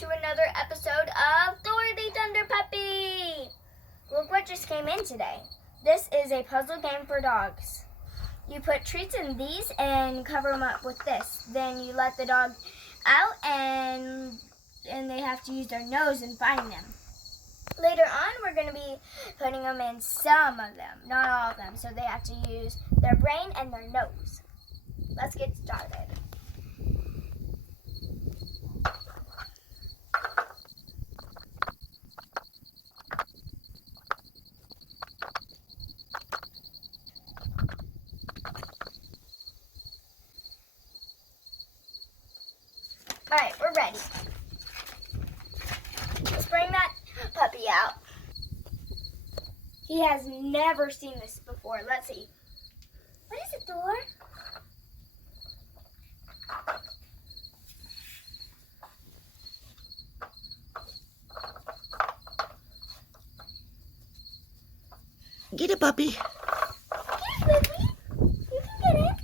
to another episode of Thor the Thunder Puppy. Look what just came in today. This is a puzzle game for dogs. You put treats in these and cover them up with this. Then you let the dog out and they have to use their nose and find them. Later on, we're going to be putting them in some of them, not all of them. So they have to use their brain and their nose. Let's get started. Alright, we're ready. Let's bring that puppy out. He has never seen this before. Let's see. What is it, Thor? Get it, puppy. Get it, puppy. You can get it.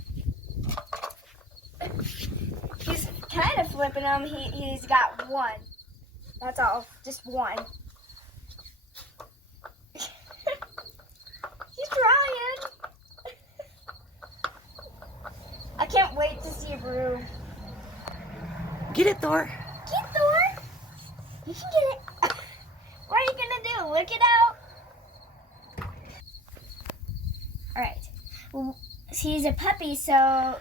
He's kind of flipping him. He's got one. That's all. Just one. He's trying. I can't wait to see Rue. Get it, Thor. Get Thor. You can get it. What are you going to do? Lick it out? All right. Well, he's a puppy, so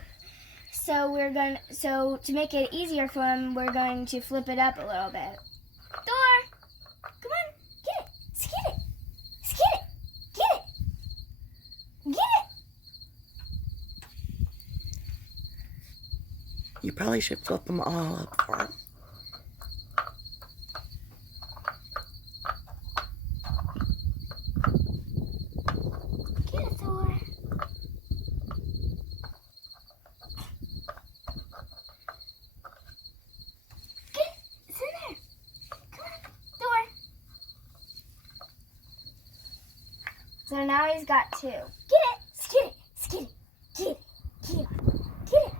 to make it easier for him, we're going to flip it up a little bit. Thor, come on, get it, skid it, get it, get it. You probably should flip them all up for him. Get it, Thor. So now he's got two. Get it! Skid it! Skid it! Get it! Get it! Get it!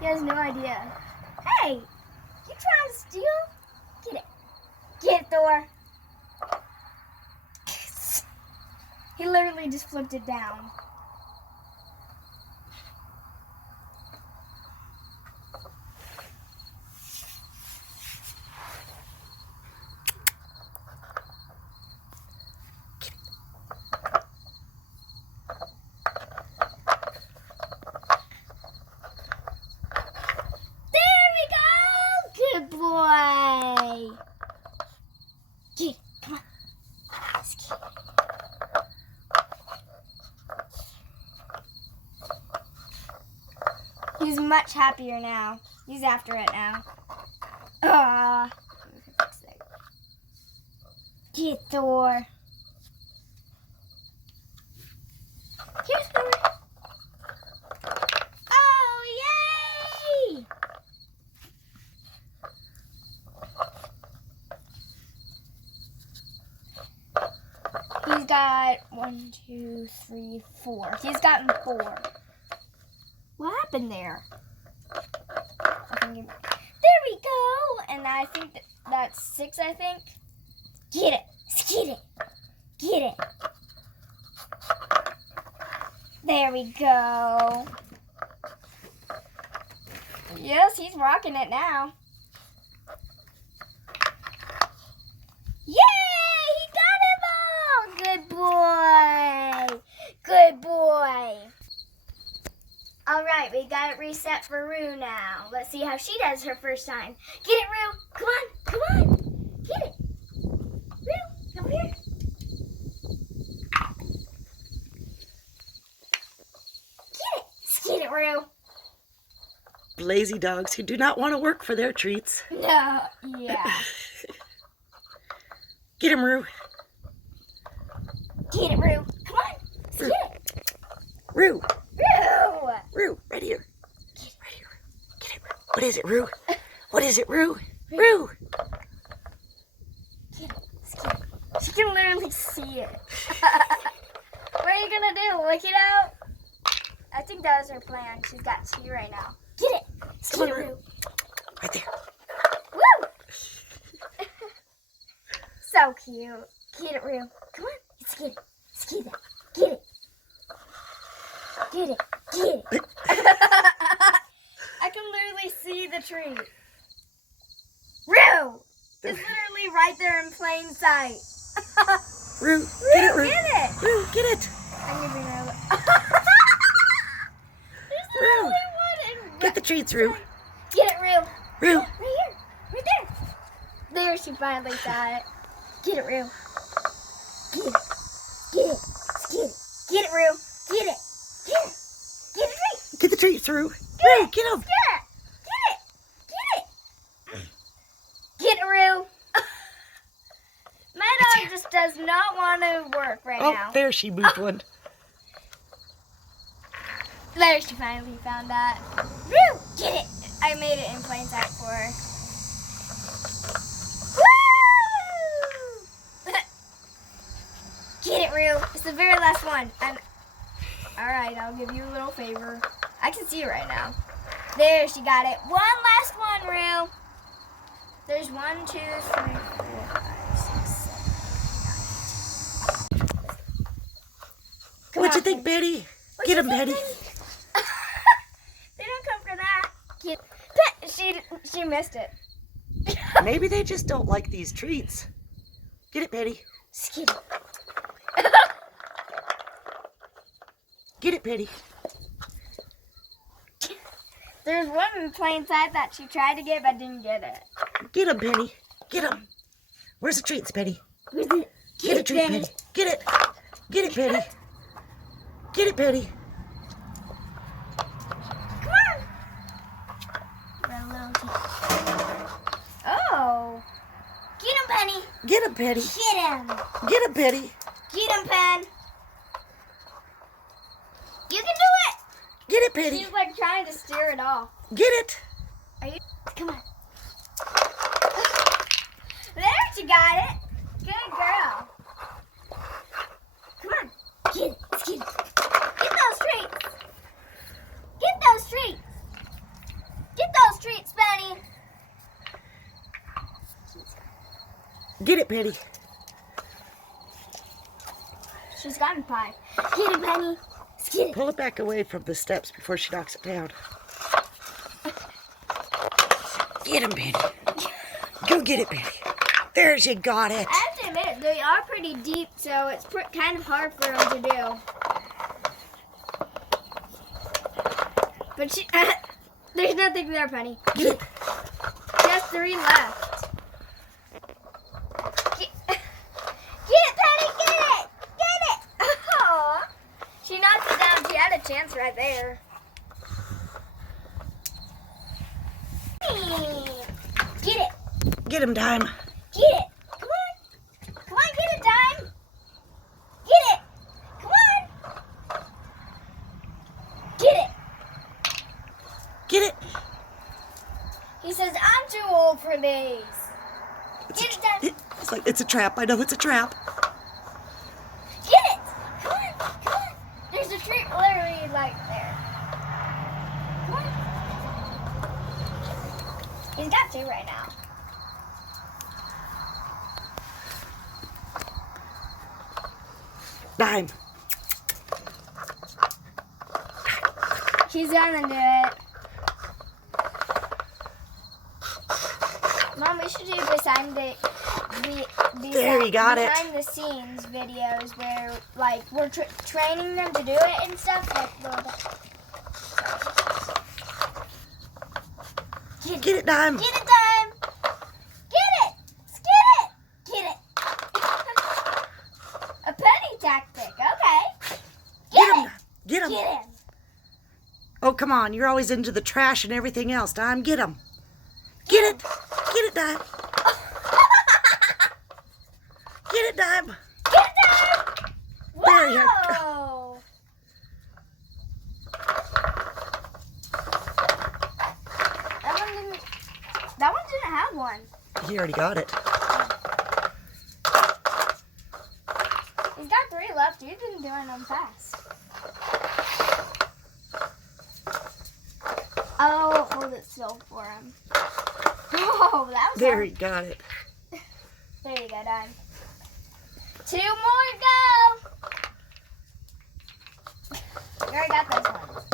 He has no idea. Hey! You trying to steal? Get it! Get it, Thor! He literally just flipped it down. Good boy. Get it. Come on. Let's get it. He's much happier now. He's after it now. Get Thor. Here's Thor. He's got 1, 2, 3, 4. He's gotten 4. What happened there? There we go. And I think that's 6, I think. Get it. Skid it. Get it. There we go. Yes, he's rocking it now. Good boy. Good boy. All right, we got it reset for Rue now. Let's see how she does her first time. Get it, Rue. Come on. Come on. Get it. Rue, come here. Get it. Skid it, Rue. Lazy dogs who do not want to work for their treats. No, yeah. Get him, Rue. Get it, Rue. Come on. Let's Rue. get it. Rue. Rue. Rue, right here. Right here. Get it, Rue. What is it, Rue? What is it, Rue? Rue. Get it. Skid it. She can literally see it. What are you going to do? Lick it out? I think that was her plan. She's got 2 right now. Get it. Skid it, Rue. cute. Get it, Rue. Come on. Let's get it. Let's get it. Get it. Get it. Get it. I can literally see the tree. Rue! It's literally right there in plain sight. Rue, get it, Rue. Get it. Rue, get it. I'm gonna bring it over. There's Rue. literally one in Get the treats, Rue. Get it, Rue. Rue. Right here. Right there. There, she finally got it. Get it, Rue. Get it. Get it. Get it. Get it, Rue. Get it. Get it. Get it, Rue. Get the treats, Rue. Rue, get them. Get it. Get it. Get it. Get it, Rue. My dog just does not want to work right Oh, now. there she moved one. There, she finally found that. Rue, get it. I made it in plain sight for her. Woo! Get it, Rue. It's the very last one. Alright, I'll give you a little favor. I can see it right now. There, she got it. One last one, Rue. There's 1, 2, 3, 4, 5, 6, 7, 8, 9. Come What on, you think, Penny. Betty? What Get you him, think, Betty. Penny? They don't come for that. She missed it. Maybe they just don't like these treats. Get it, Betty. Skitty. Get it, Betty. There's one in plain sight that she tried to get but didn't get it. Get him, Penny. Get him. Where's the treats, Betty? Where's it? Get a treat, Betty. Get it. Get it, Betty. Get it, Betty. Come on. Oh. Get him, Penny. Get him, Betty. Get him. Get him, Betty. Get him, Pen. You can do it. Get it, Betty. She's like trying to steer it off. Get it. Are you? Come on. There, she got it. Good girl. Come on. Get it. Let's get it. Get those treats. Get those treats. Get those treats, Penny. Get it, Betty. She's gotten pie. Get it, Penny. Let's get it. Pull it back away from the steps before she knocks it down. Get him, Betty. Go get it, Betty. There, she got it. I have to admit, they are pretty deep, so it's kind of hard for them to do. But she, there's nothing there, Penny. Get it. She has 3 left. Get it, Penny, get it! Get it! Oh, she knocked it down. She had a chance right there. Get it! Get him, Dime. Get it! Come on! Come on, get it, Dime! Get it! Come on! Get it! Get it. He says, I'm too old for these. Get it, Dime! It's like, it's a trap. I know it's a trap. Get it! Come on! Come on! There's a tree literally like there. Come on! He's got 2 right now. Dime. She's gonna do it. Mom, we should do There, you got it. behind the scenes videos where like we're training them to do it and stuff. Like Get it, Dime. Get it, Dime! Get it! Let's get it! Get it! A penny tactic, okay. Get him. Get him. Get him! Oh, come on. You're always into the trash and everything else, Dime. Get him. Get it. Get it, Dime. Get it, Dime. Get it, Dime! There you Whoa! That one didn't have one. He already got it. He's got 3 left. You've been doing them fast. Oh, hold it still for him. Oh, that was There, hard. he got it. There you go, Dime. 2 more, go! You already got those ones.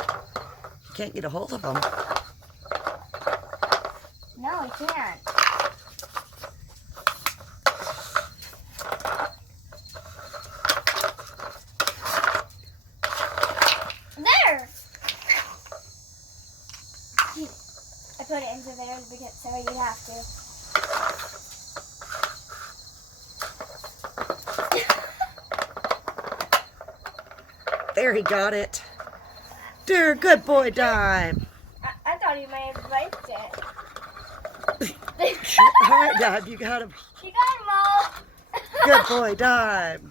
Can't get a hold of them. No, I can't. There! I put it into there because so you have to. There, he got it. There, good boy, Dime. I thought you may have liked it. All right, Dime, you got him. You got them all. Good boy, Dime.